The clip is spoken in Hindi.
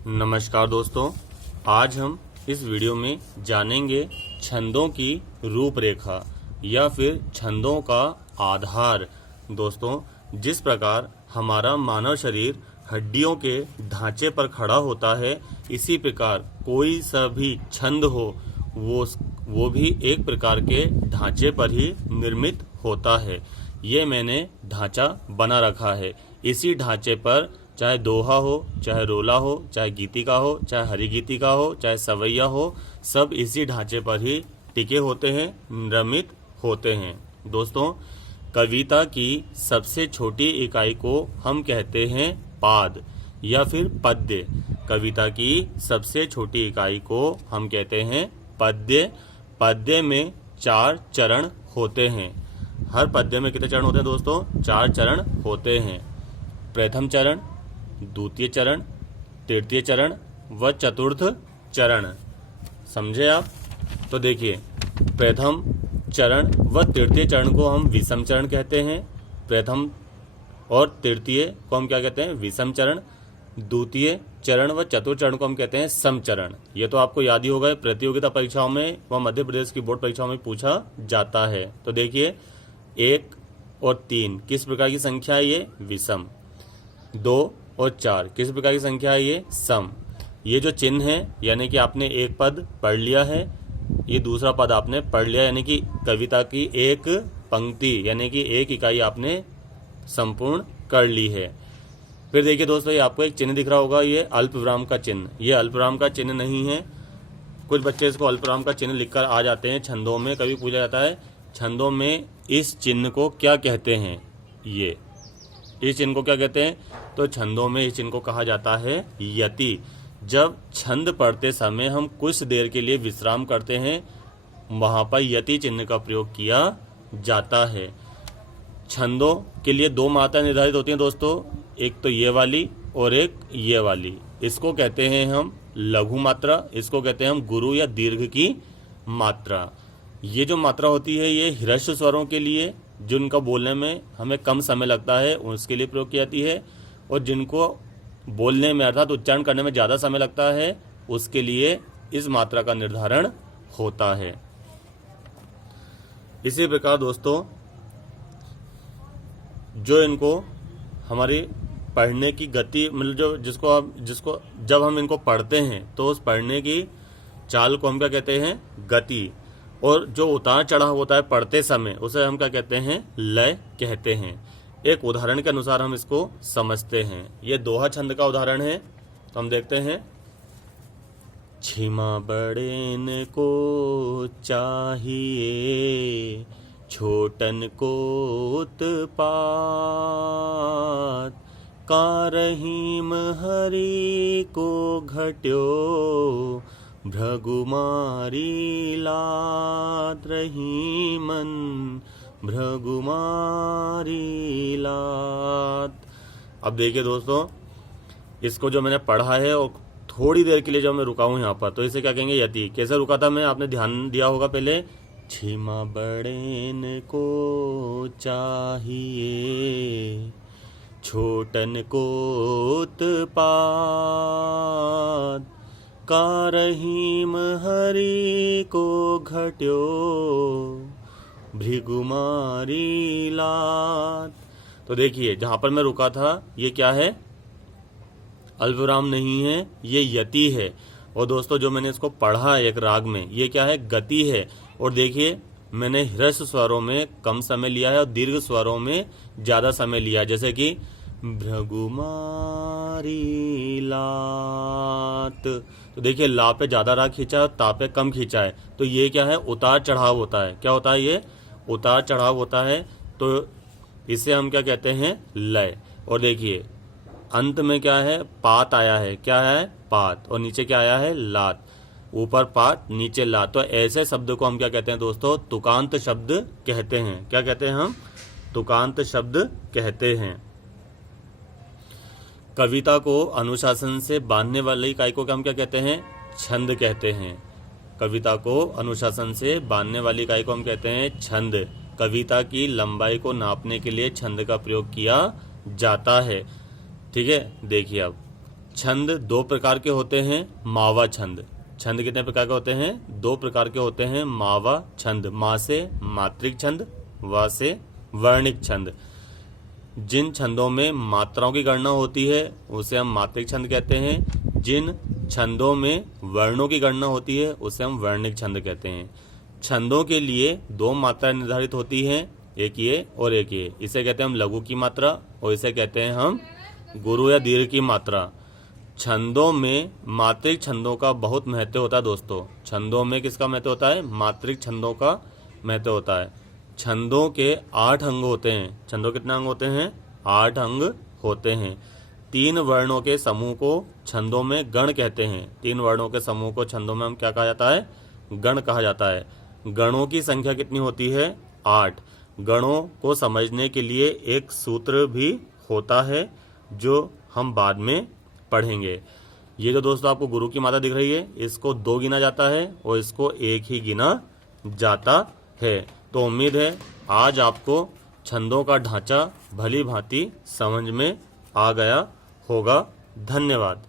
नमस्कार दोस्तों, आज हम इस वीडियो में जानेंगे छंदों की रूपरेखा या फिर छंदों का आधार। दोस्तों, जिस प्रकार हमारा मानव शरीर हड्डियों के ढांचे पर खड़ा होता है, इसी प्रकार कोई सा भी छंद हो वो भी एक प्रकार के ढांचे पर ही निर्मित होता है। ये मैंने ढांचा बना रखा है। इसी ढांचे पर चाहे दोहा हो, चाहे रोला हो, चाहे गीतिका हो, चाहे हरि गीतिका हो, चाहे सवैया हो, सब इसी ढांचे पर ही टिके होते हैं, निर्मित होते हैं। दोस्तों, कविता की सबसे छोटी इकाई को हम कहते हैं पाद या फिर पद्य। कविता की सबसे छोटी इकाई को हम कहते हैं पद्य। पद्य में 4 चरण होते हैं। हर पद्य में कितने चरण होते हैं दोस्तों? 4 चरण होते हैं। प्रथम चरण, द्वितीय चरण, तृतीय चरण व चतुर्थ चरण। समझे आप? तो देखिए, प्रथम चरण व तृतीय चरण को हम विषम चरण कहते हैं। प्रथम और तृतीय को हम क्या कहते हैं? विषम चरण। द्वितीय चरण व चतुर्थ चरण को हम कहते हैं सम चरण। ये तो आपको याद ही होगा, प्रतियोगिता परीक्षाओं में व मध्य प्रदेश की बोर्ड परीक्षाओं में पूछा जाता है। तो देखिए, 1 और 3 किस प्रकार की संख्या है? ये विषम। 2 और 4 किस प्रकार की संख्या है? ये सम। ये जो चिन्ह है, यानी कि आपने एक पद पढ़ लिया है, ये दूसरा पद आपने पढ़ लिया, यानी कि कविता की एक पंक्ति यानी कि एक इकाई आपने संपूर्ण कर ली है। फिर देखिए दोस्तों, ये आपको एक चिन्ह दिख रहा होगा, ये अल्पविराम का चिन्ह। ये अल्पविराम का चिन्ह नहीं है। कुछ बच्चे इसको अल्पविराम का चिन्ह लिखकर आ जाते हैं छंदों में। कभी पूछा जाता है छंदों में इस चिन्ह को क्या कहते हैं? ये इस चिन्ह को क्या कहते हैं? तो छंदों में इस चिन्ह को कहा जाता है यति। जब छंद पढ़ते समय हम कुछ देर के लिए विश्राम करते हैं, वहां पर यति चिन्ह का प्रयोग किया जाता है। छंदों के लिए 2 मात्राएं निर्धारित होती हैं दोस्तों, एक तो ये वाली और एक ये वाली। इसको कहते हैं हम लघु मात्रा, इसको कहते हैं हम गुरु या दीर्घ की मात्रा। ये जो मात्रा होती है, ये ह्रस्व स्वरों के लिए, जिनका बोलने में हमें कम समय लगता है, उसके लिए प्रयोग की जाती है। और जिनको बोलने में अर्थात उच्चारण करने में ज़्यादा समय लगता है, उसके लिए इस मात्रा का निर्धारण होता है। इसी प्रकार दोस्तों, जो इनको हमारी पढ़ने की गति, मतलब जिसको जब हम इनको पढ़ते हैं तो उस पढ़ने की चाल को हम क्या कहते हैं? गति। और जो उतार चढ़ाव होता है पढ़ते समय, उसे हम क्या कहते हैं? लय कहते हैं। एक उदाहरण के अनुसार हम इसको समझते हैं। ये दोहा छंद का उदाहरण है, तो हम देखते हैं। छिमा बड़ेन को चाहिए, छोटन को उत्पात, का रहीम हरि को घट्यो, भृगुमारी लात रहीमन, भृगुमारी लात। अब देखिए दोस्तों, इसको जो मैंने पढ़ा है और थोड़ी देर के लिए जब मैं रुका हूं यहाँ पर, तो इसे क्या कहेंगे? यति। कैसे रुका था मैं? आपने ध्यान दिया होगा पहले। छिमा बड़ेन को चाहिए, छोटन को उत्पात, का रहीम हरि को घट्यो, भृगुमारी लात। तो देखिए, जहां पर मैं रुका था, ये क्या है? अल्पविराम नहीं है, ये यति है। और दोस्तों, जो मैंने इसको पढ़ा एक राग में, ये क्या है? गति है। और देखिए, मैंने ह्रस्व स्वरों में कम समय लिया है और दीर्घ स्वरों में ज्यादा समय लिया है। जैसे कि भृगुमारी लात, तो देखिए ला पे ज्यादा राग खींचा है और ता पे कम खींचा है। तो ये क्या है? उतार चढ़ाव होता है। क्या होता है? ये उतार चढ़ाव होता है। तो इसे हम क्या कहते हैं? लय। और देखिए, अंत में क्या है? पात आया है। क्या है? पात। और नीचे क्या आया है? लात। ऊपर पात, नीचे लात। तो ऐसे शब्द को हम क्या कहते हैं दोस्तों? तुकांत शब्द कहते हैं। क्या कहते हैं हम? तुकांत शब्द कहते हैं। कविता को अनुशासन से बांधने वाली इकाई को हम क्या कहते हैं? छंद कहते हैं। कविता को अनुशासन से बांधने वाली इकाई को हम कहते हैं छंद। कविता की लंबाई को नापने के लिए छंद का प्रयोग किया जाता है। ठीक है, देखिए अब छंद दो प्रकार के होते हैं, मावा छंद। छंद कितने प्रकार के होते हैं? दो प्रकार के होते हैं, मावा छंद। मा से मात्रिक छंद, वा से वर्णिक छंद। जिन छंदों में मात्राओं की गणना होती है उसे हम मात्रिक छंद कहते हैं। जिन छंदों में वर्णों की गणना होती है उसे हम वर्णिक छंद कहते हैं। छंदों के लिए दो मात्राएं निर्धारित होती हैं, एक ये और एक ये। इसे कहते हैं हम लघु की मात्रा और इसे कहते हैं हम गुरु या दीर्घ की मात्रा। छंदों में मात्रिक छंदों का बहुत महत्व होता है दोस्तों। छंदों में किसका महत्व होता है? मात्रिक छंदों का महत्व होता है। छंदों के 8 अंग होते हैं। छंदों कितने अंग होते हैं? 8 अंग होते हैं। 3 वर्णों के समूह को छंदों में गण कहते हैं। 3 वर्णों के समूह को छंदों में हम क्या कहा जाता है? गण कहा जाता है। गणों की संख्या कितनी होती है? 8। गणों को समझने के लिए एक सूत्र भी होता है जो हम बाद में पढ़ेंगे। ये जो दोस्तों आपको गुरु की मात्रा दिख रही है, इसको 2 गिना जाता है और इसको 1 ही गिना जाता है। तो उम्मीद है आज आपको छंदों का ढांचा भली भांति समझ में आ गया होगा। धन्यवाद।